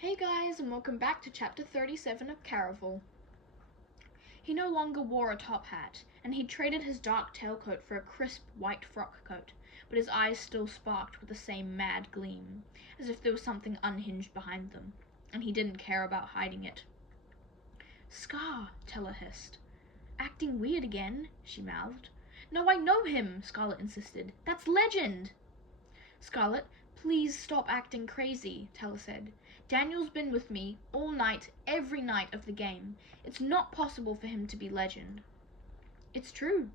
Hey guys, and welcome back to chapter 37 of Caraval. He no longer wore a top hat, and he'd traded his dark tailcoat for a crisp white frock coat, but his eyes still sparked with the same mad gleam, as if there was something unhinged behind them, and he didn't care about hiding it. "Scar," Teller hissed. "Acting weird again," she mouthed. "No, I know him," Scarlett insisted. "That's Legend." "Scarlett, please stop acting crazy," Teller said. "Daniel's been with me all night, every night of the game. It's not possible for him to be Legend." "It's true."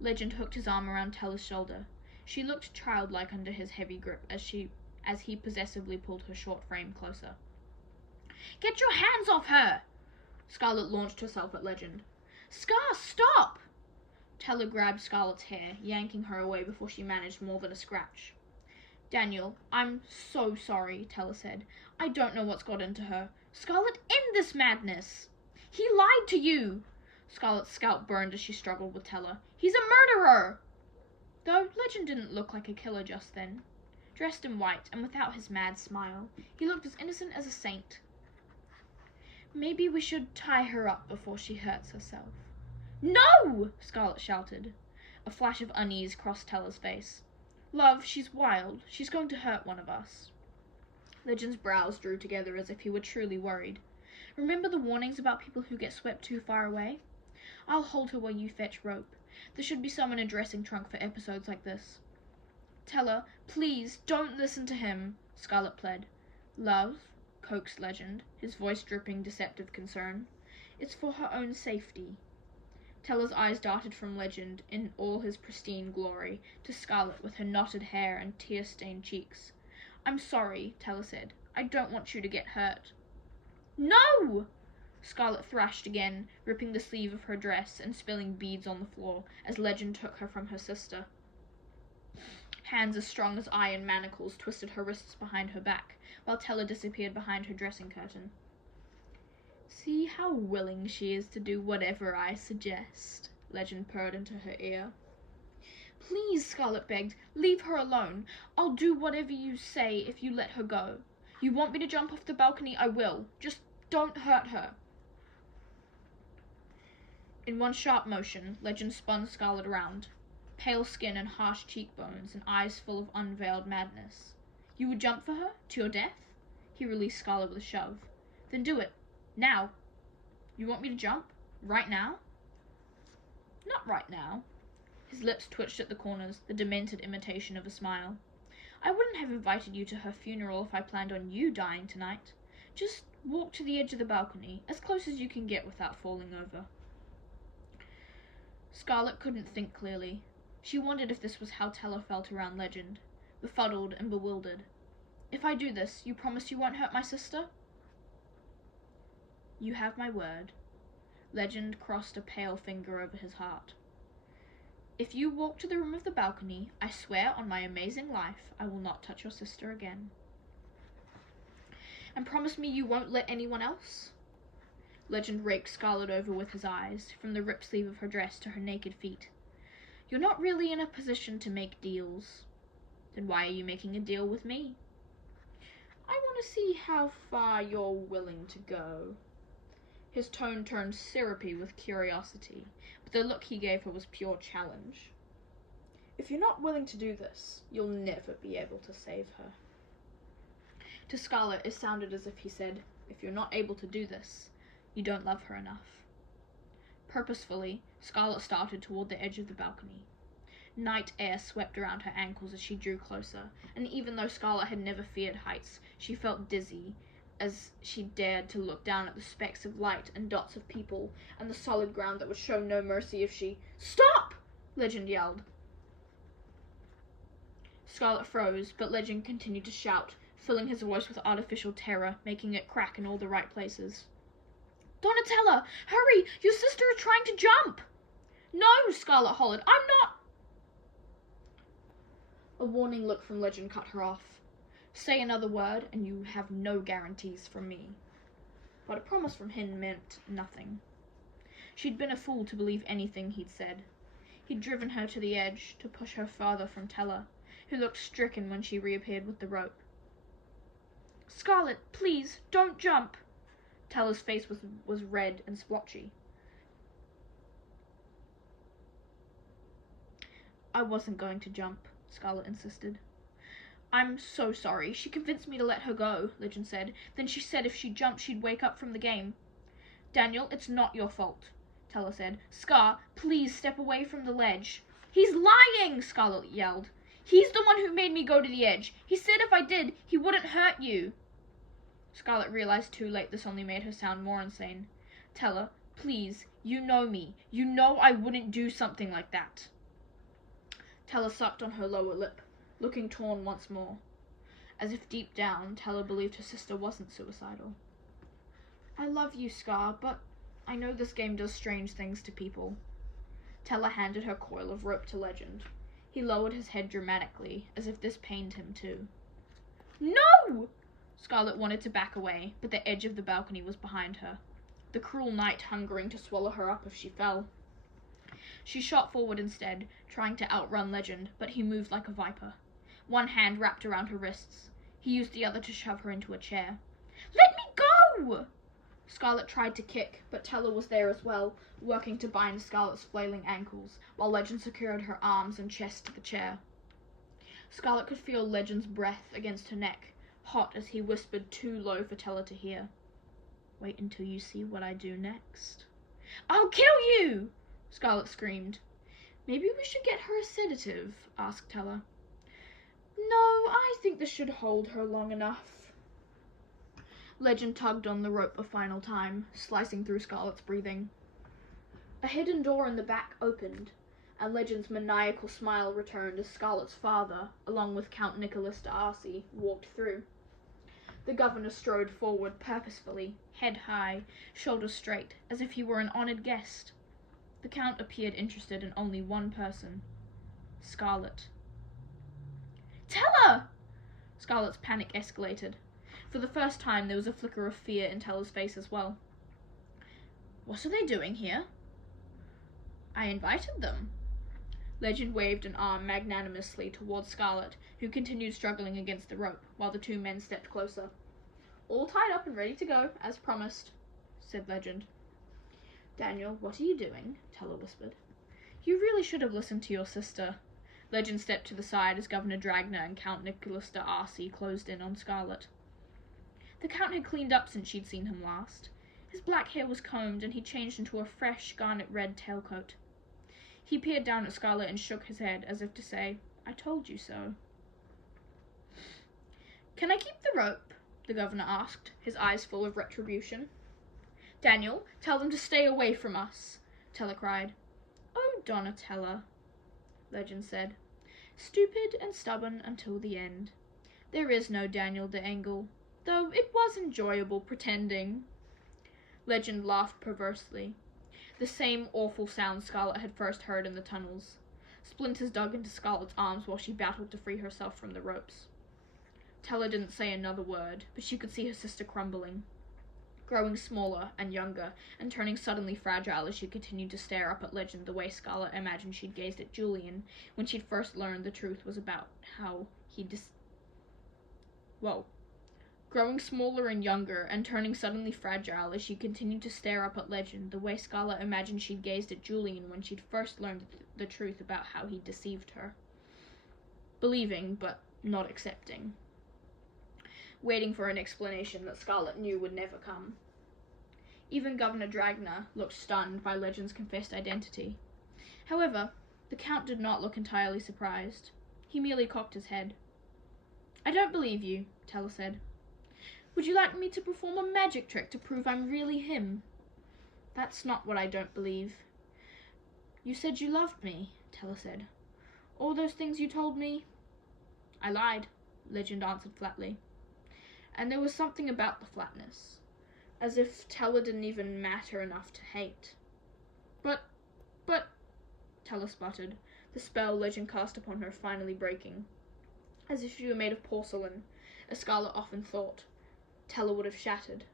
Legend hooked his arm around Teller's shoulder. She looked childlike under his heavy grip as he possessively pulled her short frame closer. "Get your hands off her!" Scarlett launched herself at Legend. "Scar, stop!" Teller grabbed Scarlett's hair, yanking her away before she managed more than a scratch. "Daniel, I'm so sorry," Teller said. "I don't know what's got into her. Scarlett, end this madness!" "He lied to you!" Scarlett's scalp burned as she struggled with Teller. "He's a murderer!" Though Legend didn't look like a killer just then. Dressed in white and without his mad smile, he looked as innocent as a saint. "Maybe we should tie her up before she hurts herself." "No!" Scarlett shouted. A flash of unease crossed Teller's face. "Love, she's wild. She's going to hurt one of us." Legend's brows drew together as if he were truly worried. "Remember the warnings about people who get swept too far away? I'll hold her while you fetch rope. There should be some in a dressing trunk for episodes like this." "Teller, please, don't listen to him," Scarlett pled. "Love," coaxed Legend, his voice dripping deceptive concern. "It's for her own safety." Teller's eyes darted from Legend in all his pristine glory to Scarlett with her knotted hair and tear-stained cheeks. "I'm sorry," Teller said. "I don't want you to get hurt." "No!" Scarlett thrashed again, ripping the sleeve of her dress and spilling beads on the floor as Legend took her from her sister. Hands as strong as iron manacles twisted her wrists behind her back, while Teller disappeared behind her dressing curtain. "See how willing she is to do whatever I suggest," Legend purred into her ear. "Please," Scarlett begged, "leave her alone. I'll do whatever you say if you let her go. You want me to jump off the balcony? I will. Just don't hurt her." In one sharp motion, Legend spun Scarlett around. Pale skin and harsh cheekbones and eyes full of unveiled madness. "You would jump for her? To your death?" He released Scarlett with a shove. "Then do it. Now." "You want me to jump? Right now?" "Not right now." His lips twitched at the corners, the demented imitation of a smile. "I wouldn't have invited you to her funeral if I planned on you dying tonight. Just walk to the edge of the balcony, as close as you can get without falling over." Scarlett couldn't think clearly. She wondered if this was how Teller felt around Legend, befuddled and bewildered. "If I do this, you promise you won't hurt my sister?" "You have my word." Legend crossed a pale finger over his heart. "If you walk to the rim of the balcony, I swear on my amazing life I will not touch your sister again." "And promise me you won't let anyone else?" Legend raked Scarlett over with his eyes, from the ripped sleeve of her dress to her naked feet. "You're not really in a position to make deals." "Then why are you making a deal with me?" "I want to see how far you're willing to go." His tone turned syrupy with curiosity, but the look he gave her was pure challenge. "If you're not willing to do this, you'll never be able to save her." To Scarlett, it sounded as if he said, "If you're not able to do this, you don't love her enough." Purposefully, Scarlett started toward the edge of the balcony. Night air swept around her ankles as she drew closer, and even though Scarlett had never feared heights, she felt dizzy as she dared to look down at the specks of light and dots of people and the solid ground that would show no mercy if she— "Stop!" Legend yelled. Scarlett froze, but Legend continued to shout, filling his voice with artificial terror, making it crack in all the right places. "Donatella! Hurry! Your sister is trying to jump!" "No!" Scarlett hollered. "I'm not—" A warning look from Legend cut her off. "Say another word, and you have no guarantees from me." But a promise from him meant nothing. She'd been a fool to believe anything he'd said. He'd driven her to the edge, to push her farther from Teller, who looked stricken when she reappeared with the rope. Scarlett, please, don't jump. Tella's face was red and splotchy. I wasn't going to jump, Scarlett insisted. I'm so sorry. She convinced me to let her go, Legend said. Then she said if she jumped, she'd wake up from the game. Daniel, it's not your fault, Tella said. Scar, please step away from the ledge. He's lying, Scarlett yelled. He's the one who made me go to the edge. He said if I did, he wouldn't hurt you. Scarlett realized too late this only made her sound more insane. Tella, please, you know me. You know I wouldn't do something like that. Tella sucked on her lower lip, looking torn once more. As if deep down, Tella believed her sister wasn't suicidal. I love you, Scar, but I know this game does strange things to people. Tella handed her coil of rope to Legend. He lowered his head dramatically, as if this pained him too. No! Scarlett wanted to back away, but the edge of the balcony was behind her, the cruel night hungering to swallow her up if she fell. She shot forward instead, trying to outrun Legend, but he moved like a viper. One hand wrapped around her wrists. He used the other to shove her into a chair. Let me go! Scarlett tried to kick, but Tella was there as well, working to bind Scarlett's flailing ankles, while Legend secured her arms and chest to the chair. Scarlett could feel Legend's breath against her neck, hot as he whispered too low for Tella to hear. Wait until you see what I do next. I'll kill you! Scarlett screamed. Maybe we should get her a sedative, asked Tella. No, I think this should hold her long enough. Legend tugged on the rope a final time, slicing through Scarlett's breathing. A hidden door in the back opened, and Legend's maniacal smile returned as Scarlett's father, along with Count Nicholas d'Arcy, walked through. The governor strode forward purposefully, head high, shoulders straight, as if he were an honoured guest. The Count appeared interested in only one person, Scarlett. Tella! Scarlett's panic escalated. For the first time, there was a flicker of fear in Tella's face as well. What are they doing here? I invited them. Legend waved an arm magnanimously towards Scarlett, who continued struggling against the rope, while the two men stepped closer. All tied up and ready to go, as promised, said Legend. Daniel, what are you doing? Tella whispered. You really should have listened to your sister. Legend stepped to the side as Governor Dragner and Count Nicholas d'Arcy closed in on Scarlett. The Count had cleaned up since she'd seen him last. His black hair was combed, and he changed into a fresh, garnet-red tailcoat. He peered down at Scarlett and shook his head, as if to say, I told you so. Can I keep the rope? The governor asked, his eyes full of retribution. Daniel, tell them to stay away from us, Tella cried. Oh, Donatella, Legend said. Stupid and stubborn until the end. There is no Daniel d'Engle, though it was enjoyable pretending. Legend laughed perversely. The same awful sound Scarlett had first heard in the tunnels. Splinters dug into Scarlett's arms while she battled to free herself from the ropes. Tella didn't say another word, but she could see her sister crumbling, growing smaller and younger, and turning suddenly fragile as she continued to stare up at Legend the way Scarlett imagined she'd gazed at Julian when she'd first learned the truth was about how he Growing smaller and younger, and turning suddenly fragile as she continued to stare up at Legend the way Scarlett imagined she'd gazed at Julian when she'd first learned the truth about how he deceived her. Believing, but not accepting. Waiting for an explanation that Scarlett knew would never come. Even Governor Dragner looked stunned by Legend's confessed identity. However, the Count did not look entirely surprised. He merely cocked his head. I don't believe you, Tella said. Would you like me to perform a magic trick to prove I'm really him? That's not what I don't believe. You said you loved me, Tella said. All those things you told me? I lied, Legend answered flatly. And there was something about the flatness, as if Tella didn't even matter enough to hate. But, Tella sputtered, the spell Legend cast upon her finally breaking. As if she were made of porcelain, as Scarlett often thought, Tella would have shattered.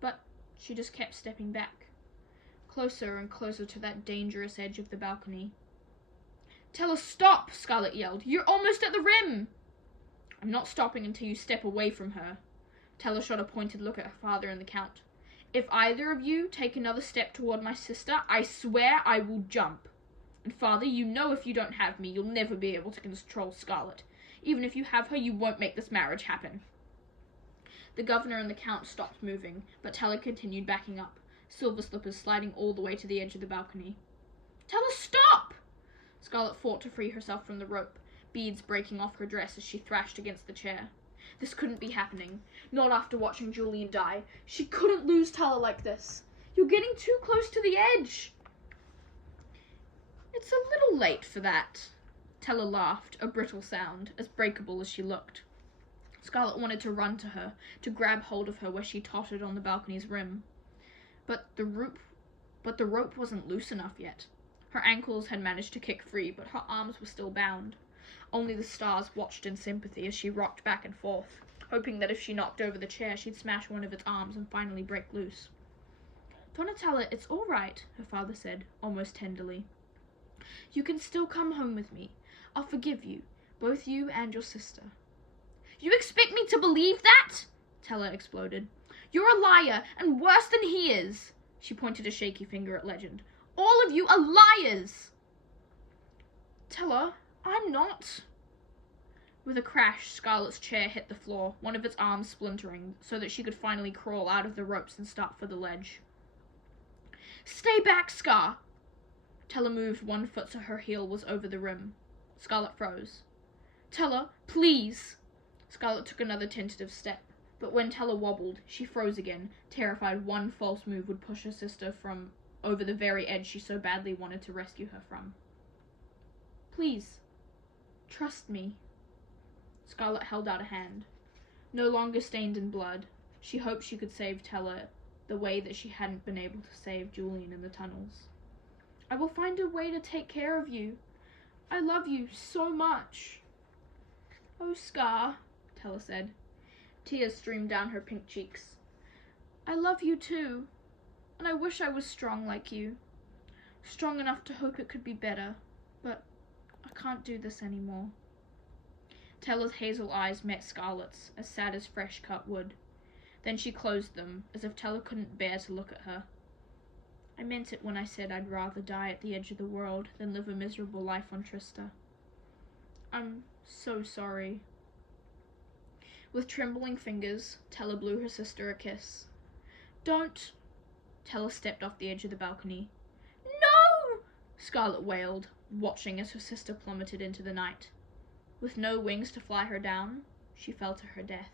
But she just kept stepping back, closer and closer to that dangerous edge of the balcony. Tella, stop! Scarlett yelled. You're almost at the rim! I'm not stopping until you step away from her. Tella shot a pointed look at her father and the Count. If either of you take another step toward my sister, I swear I will jump. And father, you know if you don't have me, you'll never be able to control Scarlett. Even if you have her, you won't make this marriage happen. The governor and the Count stopped moving, but Tella continued backing up, silver slippers sliding all the way to the edge of the balcony. Tella, stop! Scarlett fought to free herself from the rope, beads breaking off her dress as she thrashed against the chair. This couldn't be happening. Not after watching Julian die. She couldn't lose Tella like this. You're getting too close to the edge. It's a little late for that. Tella laughed, a brittle sound, as breakable as she looked. Scarlett wanted to run to her, to grab hold of her where she tottered on the balcony's rim. But the rope wasn't loose enough yet. Her ankles had managed to kick free, but her arms were still bound. Only the stars watched in sympathy as she rocked back and forth, hoping that if she knocked over the chair, she'd smash one of its arms and finally break loose. Donatella, it's all right, her father said, almost tenderly. You can still come home with me. I'll forgive you, both you and your sister. You expect me to believe that? Tella exploded. You're a liar, and worse than he is. She pointed a shaky finger at Legend. All of you are liars! Tella, I'm not. With a crash, Scarlett's chair hit the floor, one of its arms splintering, so that she could finally crawl out of the ropes and start for the ledge. Stay back, Scar! Tella moved 1 foot so her heel was over the rim. Scarlett froze. Tella, please! Scarlett took another tentative step, but when Tella wobbled, she froze again, terrified one false move would push her sister from over the very edge she so badly wanted to rescue her from. Please, trust me. Scarlett held out a hand. No longer stained in blood, she hoped she could save Tella the way that she hadn't been able to save Julian in the tunnels. I will find a way to take care of you. I love you so much. Oh, Scar, Tella said. Tears streamed down her pink cheeks. I love you too, and I wish I was strong like you. Strong enough to hope it could be better, but I can't do this anymore. Tella's hazel eyes met Scarlett's, as sad as fresh cut wood. Then she closed them, as if Tella couldn't bear to look at her. I meant it when I said I'd rather die at the edge of the world than live a miserable life on Trista. I'm so sorry. With trembling fingers, Tella blew her sister a kiss. Don't! Tella stepped off the edge of the balcony. No! Scarlett wailed, watching as her sister plummeted into the night. With no wings to fly her down, she fell to her death.